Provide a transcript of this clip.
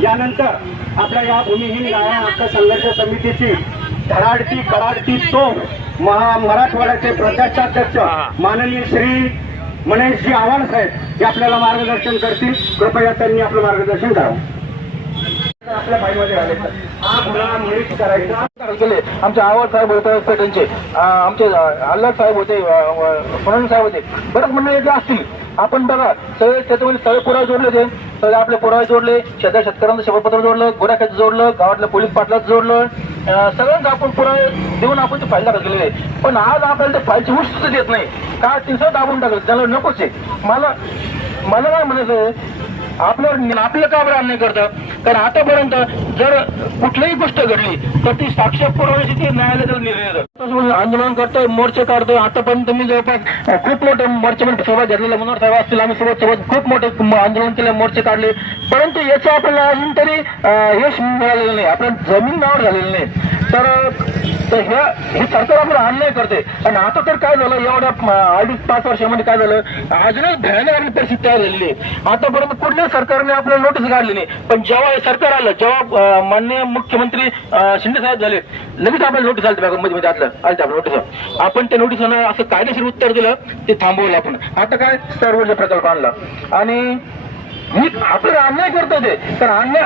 यानंतर आपल्या या भूमिहीन न्याय हक्क संघर्ष समितीची धडाडती कडाडती तोफ मराठवाड्याचे प्रदेशाध्यक्ष माननीय श्री मनेशजी आव्हाड साहेब हे आपल्याला मार्गदर्शन करतील. कृपया त्यांनी आपलं मार्गदर्शन करावं. आपल्या बाईमध्ये आले तर हा गुन्हा निरीक्षण करायचा केले. आमचे आव्हाड साहेब होते पेटनचे, आमचे अल्लाह साहेब होते, फडणवीस साहेब होते, बरेच मंडळी जे असतील. आपण बघा सगळे त्याच्यामध्ये सगळे पुरावे जोडले ते सगळे आपले पुरावे जोडले. शेतकऱ्यांचं शपथपत्र जोडलं, गोऱ्याखाचं जोडलं, गावातल्या पोलीस पाटलाचं जोडलं, सगळ्यांचं आपण पुरावे देऊन आपण ते फाईल दाखल केलेले आहे. पण आज आपल्याला ते फाईलची उठ सुद्धा देत नाही का, तिसरं दाबून टाकलं. त्याला नकोच आहे. मला काय म्हणायचं आपलं का बरं अन्याय करतं. कारण आतापर्यंत जर कुठलीही गोष्ट घडली तर ती साक्ष पुराव्याची ती न्यायालयाला निर्णय देतं. आंदोलन करतोय, मोर्चे काढतोय. आतापर्यंत मी जवळपास खूप मोठे मोर्चेमध्ये सहभाग घेतलेला. मनोहर साहेब असतील, आम्ही सोबत खूप मोठे आंदोलन केले, मोर्चे काढले. परंतु याचं आपल्याला अजून तरी यश मिळालेलं नाही, आपल्या जमीन नावावर झालेलं नाही. तर हे सरकार आपल्याला अन्याय करते. आणि आता तर काय झालं, एवढ्या 5 वर्षामध्ये काय झालं, अजूनच भयानक आपली परिस्थिती तयार झालेली आहे. आतापर्यंत कुठल्याच सरकारने आपल्याला नोटीस काढली नाही. पण जेव्हा हे सरकार आलं, जेव्हा माननीय मुख्यमंत्री शिंदे साहेब झाले, लगेच आपल्याला नोटीस आली मध्ये आलं आपल्या नोटीस. आपण त्या नोटीसनं असं कायदेशीर उत्तर दिलं, ते थांबवलं आपण. आता काय स्टार प्रकल्प आणला आणि आपल्याला अन्याय करतो ते. तर अन्याय